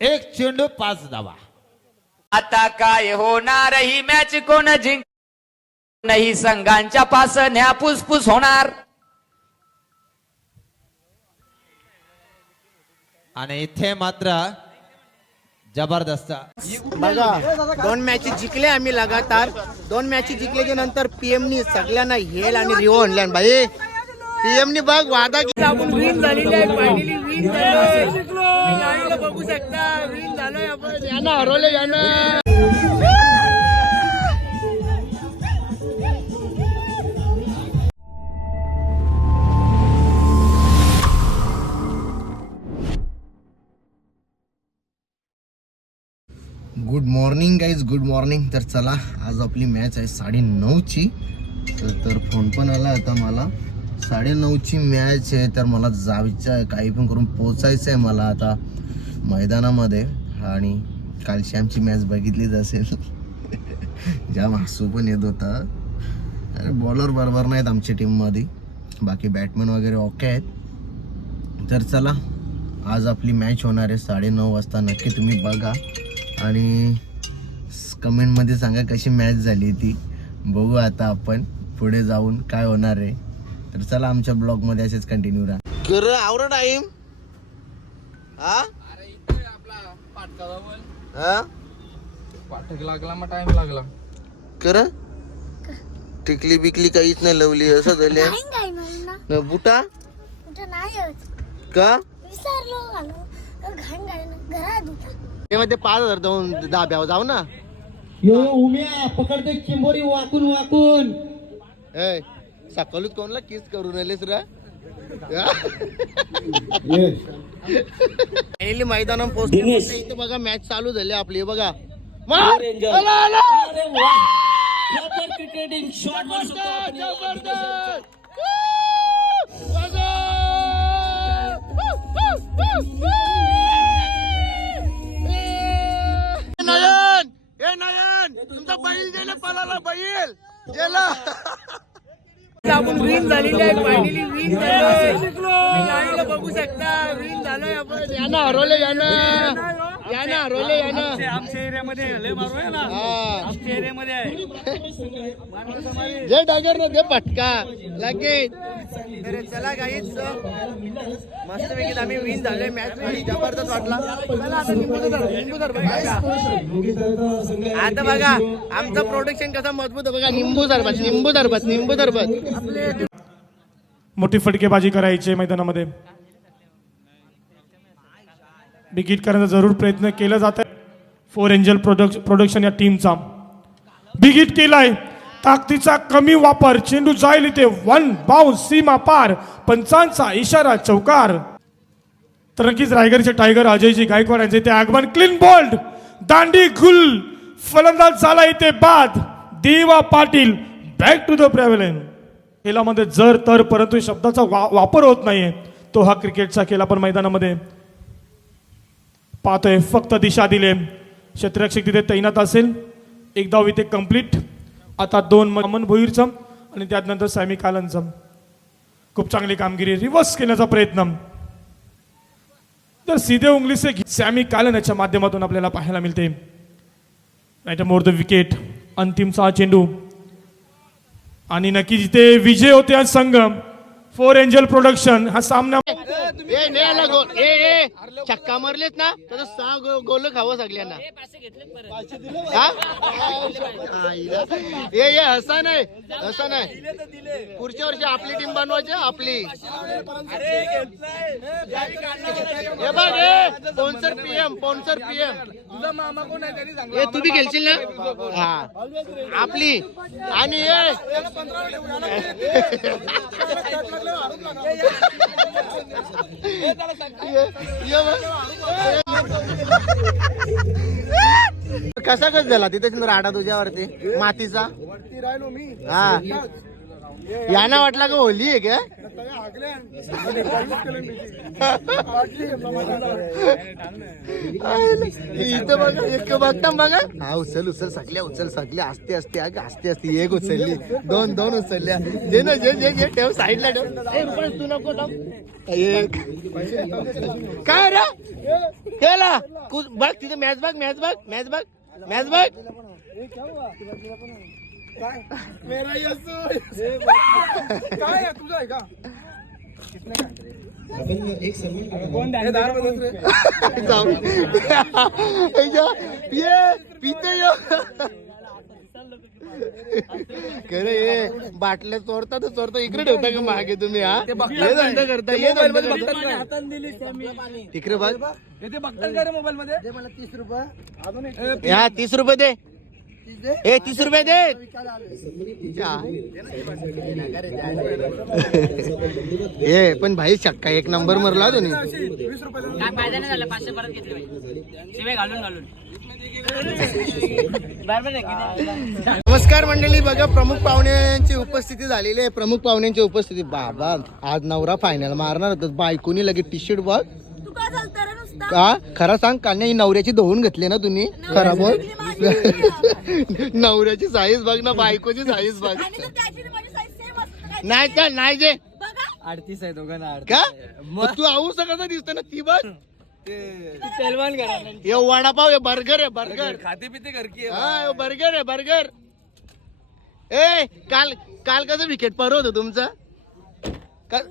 एक चेंडू पाच धावा. आता काय होणार ही मॅच कोण जिंक नाही संघांच्या पास न्या पुसपुस होणार. आणि इथे मात्र जबरदस्त. बघा दोन मॅची जिंकले आम्ही लगातार. दोन मॅची जिंकल्याच्या नंतर पीएम नी सगळ्यांना हेल आणि रिओ आणल्या भाई पीएम नी बघ वादा केला आपण विन झालेली आहे फायनली विन झालोय बघू शकता विन झालोय आपण. यानं हरवलं यानं. Good morning guys good morning तर चला आज आपली मॅच आहे साडे नऊची तर तर फोन पण आला आता मला. साडे नऊची मॅच आहे तर मला जायचं आहे. काही पण करून पोचायचं आहे मला आता मैदानामध्ये. आणि कालशी आमची मॅच बघितलीच असेल. जाम हसू पण येत होता. अरे बॉलर बरोबर नाहीत आमच्या टीममध्ये बाकी बॅटमॅन वगैरे ओके आहेत. तर चला आज आपली मॅच होणार आहे. साडे नऊ वाजता नक्की तुम्ही बघा. आणि कमेंटमध्ये सांगा कशी मॅच झाली ती. बघू आता आपण पुढे जाऊन काय होणार आहे. तर चला आमच्या ब्लॉगमध्ये असेच कंटिन्यू राहा. कर आवरा टाईम हा? हा? पाठक लागला मग टाइम लागला. कर टिकली बिकली काहीच नाही लवली असं झाले ना. बुटा? कुठं नाही होत. का? मध्ये पाच हजार जाऊन दाब्यावर जाऊ ना. यो उम्या पकडते चिंबोरी वाकून वाकून. ए सकाळीच कोणला किस करून आलेस रा? मैदानात पोहोचले इथे बघा मॅच चालू झाली आपली बघा. मार! आला, आला! जबरदस्त! ए, नयन! ए नयन! तुमचा बैल गेला पळाला बैल. गेला. आपण विन झालेली आहे. फायनली विन झालोय बघू शकता. विन झालोय आपण. यानं हरवले यानं. यानं हरवले यानं आमच्या एरियामध्ये लय मारू आहे ना. हा. आमच्या एरियामध्ये आहे. जे डागर ना दे पटका. लगेच. तर चला काहीच मस्तपैकी आम्ही विन झालोय मॅच आणि जबरदस्त वाटला. चला आता बघा. आता बघा आमचं प्रोडक्शन कसं मजबूत आहे बघा. निंबू सरबत निंबू सरबत निंबू सरबत. मोठी फटकेबाजी करायची मैदानामध्ये. बिगीट करण्याचा जरूर प्रयत्न केला जात आहे. फोर एंजल प्रोडक्ट प्रोडक्शन या टीमचा बिगिट केलाय. ताकदीचा कमी वापर. चेंडू जाईल इथे. वन बाउन्स सीमा पार. पंचांचा इशारा चौकार. तर नक्कीच रायगडचे टायगर अजयजी गायकवाड यांचे ते आगमन. क्लीन बोल्ड दांडी गुल फलंदाज झाला इथे बाद. Deva Patil. Back to the pavilion खेळामध्ये जर तर परंतु शब्दाचा वा वापर होत नाहीये. तो हा क्रिकेटचा खेळ आपण मैदानामध्ये पाहतोय फक्त दिशा दिले क्षेत्ररक्षक तिथे तैनात असेल. एक धाव इथे कंप्लीट आता दोन अमन भोईरचं आणि त्यानंतर सॅमी कालनचं खूप चांगली कामगिरी रिव्हर्स करण्याचा प्रयत्न. तर सीधे उंगलीचे सॅमी कालन याच्या माध्यमातून आपल्याला पाहायला मिळते. Night more the wicket. अंतिमचा सहा चेंडू. आणि नक्की जिथे विजय होते आज संघ फोर एंजल प्रोडक्शन हा सामना ए ने ए ए छक्का मारलेत ना तर सहा गोल खावं सगळ्यांना. ये ये ए नाही हसा नाही पुढच्या वर्षी आपली टीम बनवायची आपली. हे बघ स्पॉन्सर पीएम स्पॉन्सर पीएम ए तू बी खेळशील ना? हा. आपली. आणि ये कसा कस झाला? तिथे राडा तुझ्यावरती? मातीचा? हा. यांना वाटला का होली आहे का? इथं बघा एक बघता बघा. हा उचल उचल सगळ्या उचल सगळ्या असते असते अगं असते असते एक उचलली दोन दोन उचलल्या जे ना जे जे जे ठेव साईडला ठेव. तू नको एक. काय रे? केला? बघ तिथे मॅच बघ मॅच बघ मॅच बघ मॅच बघ. जाऊ. ऐका, ये पिते यो. खरं ये बाटल्या चोरता तर चोरता. इकडे ठेवता का मागे तुम्ही हा? हे धंदा करता हे धंदा करता. तिकडे बघ. हा तीस रुपये दे. ए तीस रुपये दे. या. ए पण भाई चक्का एक नंबर मरला तुम्ही? नमस्कार मंडळी बघा प्रमुख पाहुण्यांची उपस्थिती झालेली आहे. प्रमुख पाहुण्यांची उपस्थिती बाबा आज नवरा फायनल मारणार होतं बायकोनी लगेच टी शर्ट बघ का खरं सांग कान्या ही नवऱ्याची धुवून घेतली ना तुम्ही? खरा बोल. नवऱ्याची साईज बघ ना बायकोची साईज बघ. नाही का नाही जे. बघा. अडतीस आहे दोघांना का? मग तू आऊस कसं दिसत ना ती बघ. तेलवान करा हे वडापाव हे बर्गर आहे बर्गर. खाते पिते घरकी हा बर्गर आहे बर्गर. ए काल काल कसं विकेट पर होतं तुमचं? का-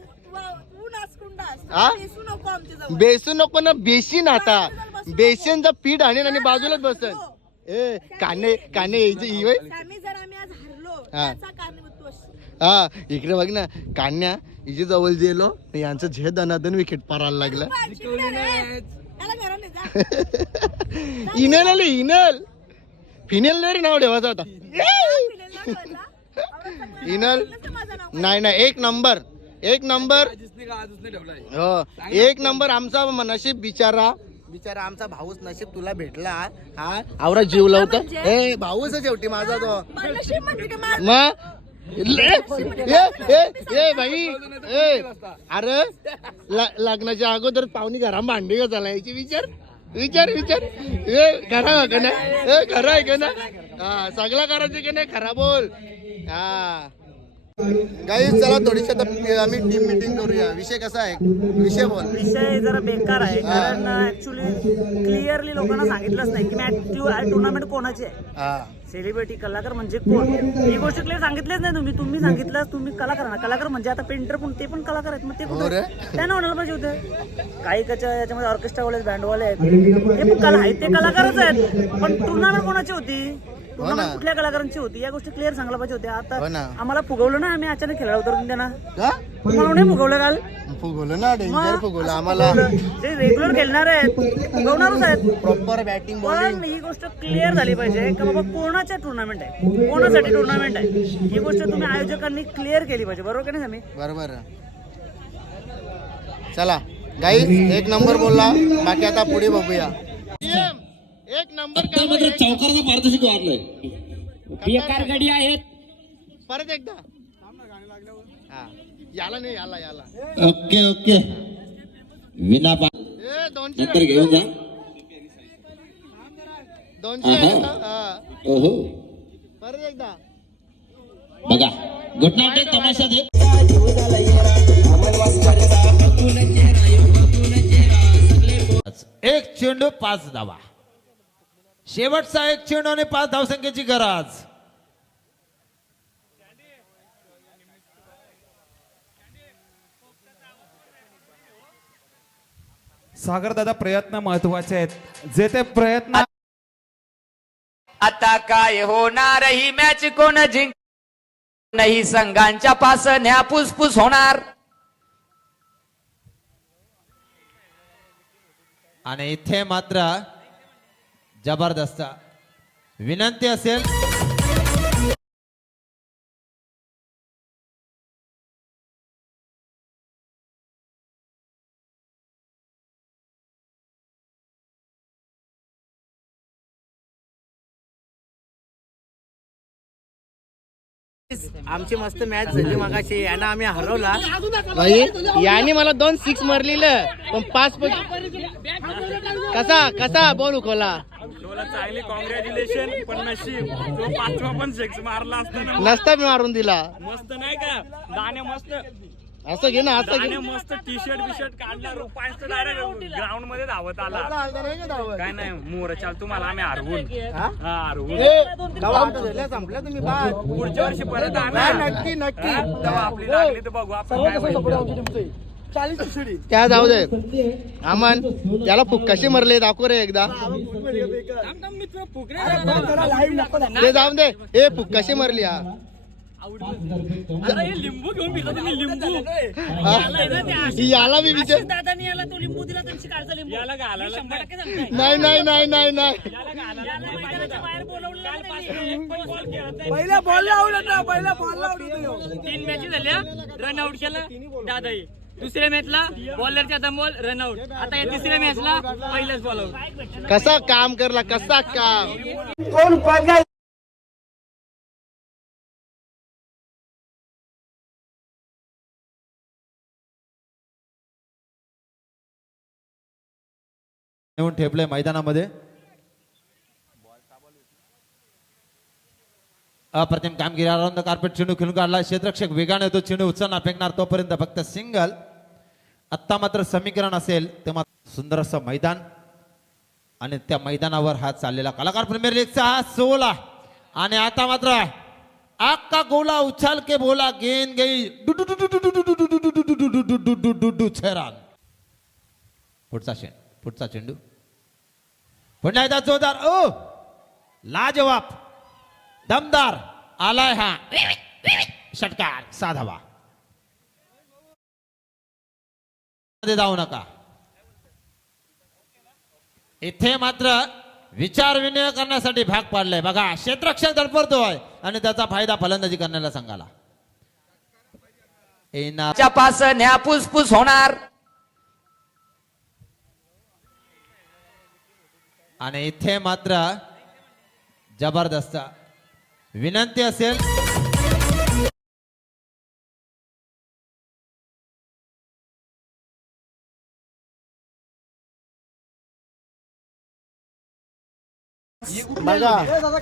हा? बेसू नको ना बेसिन आता बेसनचा पीठ आणेन आणि बाजूलाच बसन. ए काने काने यायची ही हा. हा इकडे बघ ना कान्या हिच्या जवळ गेलो यांचं झे दनादन विकेट पारायला लागलं. इनल आले इनल. फिनेल नाही रे नाव ठेवायचं आता. इनल नाही नाही एक नंबर. एक नंबर. नाही हो. एक नंबर आमचा नशीब बिचारा. बिचारा आमचा भाऊच नशीब तुला भेटला. हा? आवरा जीव लावतो ए भाऊच शेवटी माझा तो. नशीब म्हणजे काय मा- मग ले- ए ए ए भाई ए अरे लग्नाच्या अगोदर पाहुणी घरा भांडी का चालायची विचार विचार विचार. ए खरा का ना ए खरं आहे का ना हा सगळा करायचं का नाही? खरा बोल. हा. काही चला थोडीशी आता आम्ही टीम मिटिंग करूया. विषय कसा आहे? विषय बोल. विषय जरा बेकार आहे कारण ऍक्च्युली क्लिअरली लोकांना सांगितलंच नाही की मॅच टुर्नामेंट कोणाची आहे? हा. सेलिब्रिटी कलाकार म्हणजे कोण? ही गोष्ट क्लिअर सांगितलीच नाही तुम्ही. तुम्ही सांगितलं तुम्ही कलाकार ना. कलाकार म्हणजे आता पेंटर पण ते पण कलाकार आहेत. मग ते हो कुठे रे. त्यांना म्हणायला पाहिजे होते. काही त्याच्या याच्यामध्ये ऑर्केस्ट्रावाले बँडवाले आहेत. ते पण कला आहेत. ते कलाकारच आहेत. पण टुर्नामेंट कोणाची होती? टुर्नामेंट कुठल्या कलाकारांची होती? या गोष्टी क्लिअर सांगायला पाहिजे होत्या. हो ना. आता आम्हाला फुगवलं ना आम्ही अचानक खेळायला उतरून त्यांना का? नाही फुगवलं काल? फुगवलं ना डेंजर फुगवलं आम्हाला. जे रेग्युलर खेळणार आहेत फुगवणारच आहेत. प्रॉपर बॅटिंग बॉलिंग पण ही गोष्ट क्लिअर झाली पाहिजे की बाबा कोणाच्या टुर्नामेंट आहे? कोणासाठी टुर्नामेंट आहे? ही गोष्ट तुम्ही आयोजकांनी क्लिअर केली पाहिजे. बरोबर की नाही आम्ही बरोबर. चला गाई एक नंबर बोलला. बाकी आता पुढे बघूया. आहे. चौकारचा पारितोषिक वाढलंय. बेकार गडी आहेत. परत एकदा. हा. याला नाही याला याला. Okay okay. विना पा ए दोनशे नंतर घेऊन जा. दोनशे आहा. आहे ना? हा. ओहो. परत एकदा. बघा गुड नाईट तमाशा दे. एक चेंडू पाच धावा. शेवटचा एक चेंडू आणि पाच धावसंख्येची गरज. सागर दादा प्रयत्न महत्त्वाचे आहेत. जे ते प्रयत्न आता काय होणार ही मॅच कोण जिंक नाही संघांच्या पास न्या पुसपुस होणार. आणि इथे मात्र जबरदस्त विनंती असेल. आमची मस्त मॅच झाली मगाशी. यांना आम्ही हरवला. भाई याने मला दोन सिक्स मारलेलं पण पाच कसा कसा? बॉल उकवला चांगली कॉंग्रॅच्युलेशन पण नशीब. तो पाचवा पण सिक्स मारला असताना नसता मी मारून दिला. मस्त नाही का? दाणे मस्त. असं घे ना असं घे. मस्त टी शर्ट बी शर्ट काढला रुपयाच डायरेक्ट ग्राउंडमध्ये धावत आला. काय नाही मोर चाल तुम्हाला आम्ही हरवून. हा, हरवून. संपल्या तुम्ही बाद पुढच्या वर्षी परत आणा. नक्की नक्की. हा, तेव्हा आपली लागली तर बघू आपण काय. त्या जाऊ दे. अमन त्याला फुक कशी मरले दाखव रे एकदा. ते जाऊन दे. ए फुक कशी मरली हा? लिंबू घेऊन तुम्ही लिंबू? याला मी विचार दादानी याला तो लिंबू दिला त्यांची काळचा लिंबू. याला घालायला नाही. नाही नाही नाही नाही पहिला बॉल लावला ना पहिला बॉल लावला तीन मॅच झाल्या. रन आउट केला. दादाई दुसऱ्या मॅचला बॉलरच्या दमबॉल रन आउट आता या तिसऱ्या मॅचला पहिलाच बॉल आउट कसा काम करला कसा काम? नेऊन ठेपलंय मैदानामध्ये अप्रतिम कामगिरी आरंद कार्पेट चेंडू खेळून काढला क्षेत्रक्षक वेगाने तो चेंडू उचलणार फेकणार तोपर्यंत फक्त सिंगल आत्ता मात्र समीकरण असेल तेव्हा सुंदर असं मैदान आणि त्या मैदानावर हा चाललेला कलाकार प्रीमियर लीगचा हा सोला आणि आता मात्र आक्का गोला उछाल के बोला गेन गई पुढचा शेण पुढचा चेंडू पुन्हा एकदा जोरदार ओ! लाजवाब दमदार आलाय हा. षटकार साधावा. जाऊ नका. इथे मात्र विचार विनिमय करण्यासाठी भाग पाडलाय. बघा क्षेत्रक्षक धडपडतोय आणि त्याचा फायदा फलंदाजी करण्याला सांगाला पास न्या पुसपुस होणार. आणि इथे मात्र ज़बरदस्त। विनंती असेल। बघा,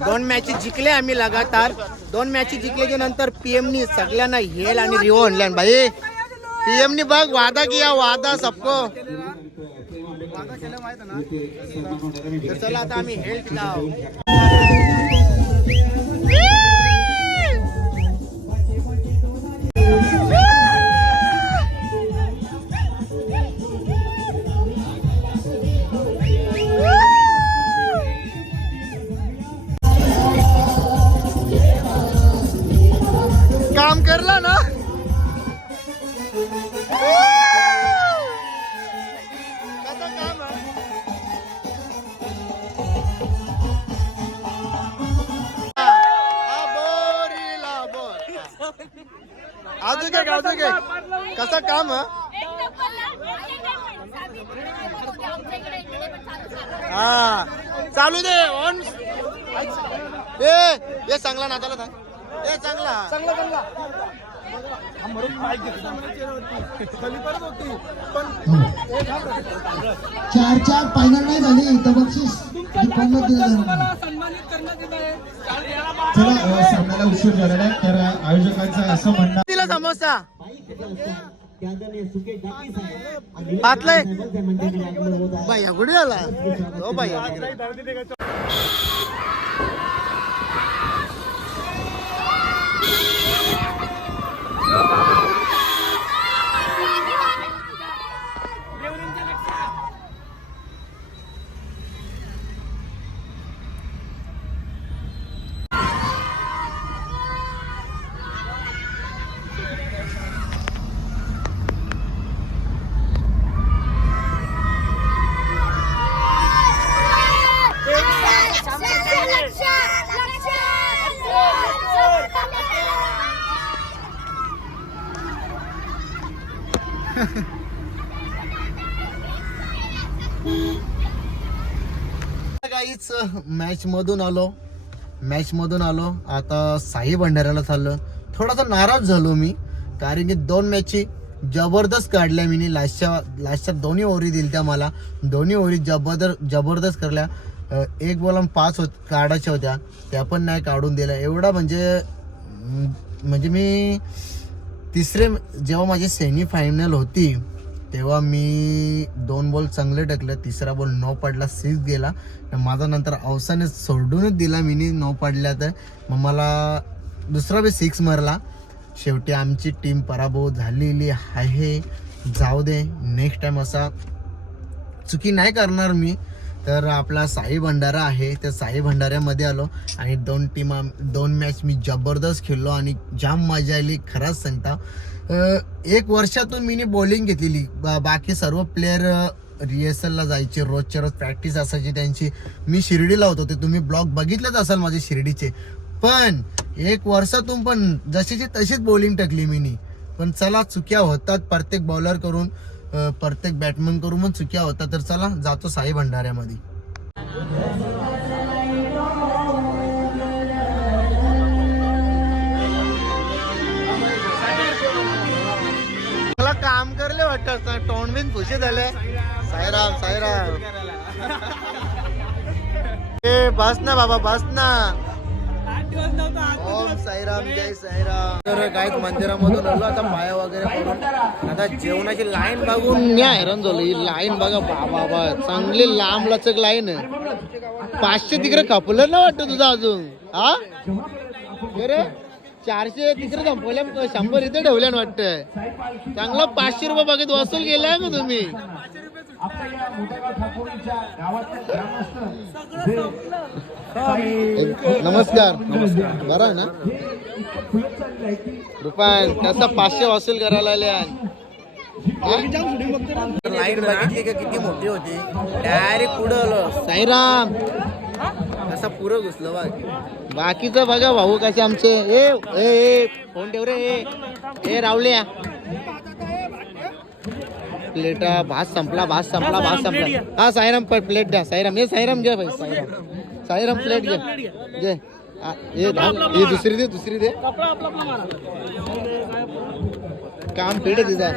दोन मॅचेस जिंकले आम्ही लगातार. दोन मॅचेस जिंकल्याच्या नंतर पीएम नी सगळ्यांना हेल आणि रिओ ऑनलाईन भाई पीएम नी बघ, वादा किया वादा सबको तर चला आता आम्ही हेल लाव काम करला ना? अजून काय अजून काय? कसं काम? हा? चालू दे ऑन ए हे चांगला नादाला सांग ए चांगला. चांगला चांगला. चार चार फायनल नाही झाली. तर बक्षीस दुकानात दिलं जाणार. चला सामन्याला उशीर झालेला आहे. तर आयोजकांचं असं म्हणणं કિલો સમોસા પાટલે ભાઈ અગડ્યો તો ભાઈ Oh! मॅचमधून आलो. मॅचमधून आलो. आता साई भंडाऱ्याला चाललो थोडासा नाराज झालो मी कारण की दोन मॅची जबरदस्त काढल्या मी लास्टच्या लास्टच्या दोन्ही ओव्हरी दिल्या त्या मला. दोन्ही ओव्हरी जबरदस्त जबरदस्त करल्या. एक बॉल पाच होत काढायच्या होत्या. त्या पण नाही काढून दिल्या. एवढा म्हणजे म्हणजे मी तिसरे जेव्हा माझी सेमी फायनल होती तेव्हा मी दोन बॉल चांगले टाकले तिसरा बॉल नऊ पडला सिक्स गेला. माझा नंतर अवसाने सोडूनच दिला मी नऊ पडल्या तर. मग मला दुसरा बी सिक्स मारला. शेवटी आमची टीम पराभव झालेली आहे. जाऊ दे नेक्स्ट टाईम असा चुकी नाही करणार मी. तर आपला साई भंडारा आहे. त्या साई भंडाऱ्यामध्ये आलो आणि दोन टीम दोन मॅच मी जबरदस्त खेळलो आणि जाम मजा आली. खरंच सांगता एक वर्षातून मी बॉलिंग घेतलेली. बा- बाकी सर्व प्लेअर रिहर्सलला जायचे रोजच्या रोज प्रॅक्टिस असायची त्यांची. मी शिर्डीला होतो ते तुम्ही ब्लॉग बघितलंच असाल माझे शिर्डीचे. पण एक वर्षातून पण जशीची तशीच बॉलिंग टाकली मीनी. पण चला चुक्या होतात प्रत्येक बॉलर करून. प्रत्येक बॅटमन करून पण चुक्या होता तर चला जातो साई भंडाऱ्यामध्ये. मला काम करले वाटत तोंड बिन खुशी झाले साईराम साईराम. ए बस ना बाबा बस ना. ओम साईराम जय साईराम. तर काही मंदिरामधून आलो. आता पाया वगैरे करून आता जेवणाची लाईन बघून मी हैराण झालो. ही लाईन बघा बाबा बा चांगली लांब लचक लाईन आहे. पाचशे तिकडे खपलं ना वाटतं तुझं अजून? हा? रे चारशे तिकडे संपवल्या शंभर इथे ठेवल्या वाटतं चांगला पाचशे रुपये बघित वसूल केलाय का तुम्ही? नमस्कार. बरं आहे ना? रुपान कसा पाचशे वसूल करायला आले लाइट बघितली का? किती मोठी होती. डायरेक्ट पुढं आलो. साईराम. कसा पुरं घुसलं बघ. बाकीचं बघा भाऊ कसे आमचे. ए फोन ठेव रे. ए ए रावल्या प्लेटा भात संपला भात संपला भात संपला. हा साईराम पण प्लेट द्या साईराम हे साईराम घे भाई साईराम साईराम प्लेट घे. घे. हा, दुसरी दे दुसरी दे. काम पेट तिचा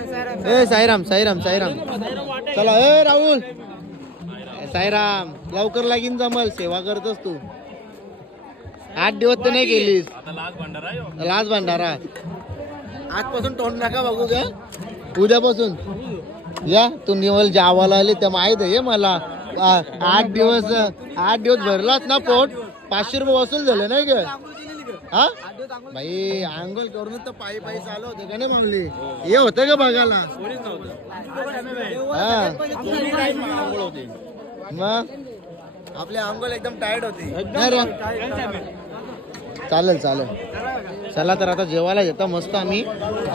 ए साईराम साईराम साईराम चला ए राहुल. साईराम लवकर लागीन जमल सेवा करतोस तू. आठ दिवस तर नाही केलीस लाज भंडारा. आजपासून तोंड नका बघू का उद्यापासून. या तू निवल जावाला आले त्या माहीत आहे मला. आठ दिवस आठ दिवस भरलाच ना पोट. पाचशे रुपये वसूल झाले नाही का? हा? बाई आंघोळ करूनच तर पायी पायी चालू होते का नाही म्हणली हे होतं का बघायला? हा. मग? आपले आंघोळ एकदम टायर्ड होते. चालेल चालेल. चला तर आता जेवायला येतो मस्त आम्ही.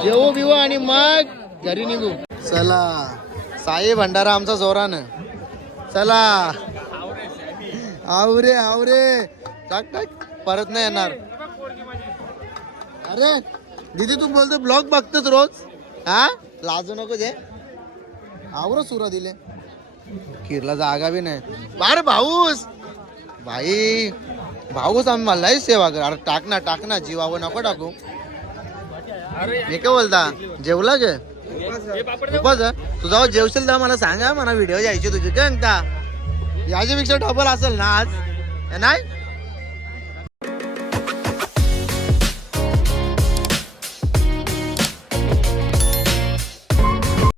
जेवू बिवू आणि मग घरी निघू. चला. साई भंडारा आमचा जोरानं. चला. आवरे आवरे टाक टाक परत नाही येणार. अरे दीदी तू बोलतो ब्लॉग बघतोच रोज? हा? लाजू नको जे आवर सुरा दिले. किरला जागा बी नाही. बार भाऊस. भाई भाऊस आम्ही मलाही सेवा कर. अरे टाक ना टाक ना. जीवावं नको टाकू. हे काय बोलता? जेवला गे उपास तू जेवशील तर मला सांगा मला व्हिडिओ द्यायची तुझी. काय का याच्यापेक्षा डबल असेल ना आज? नाही?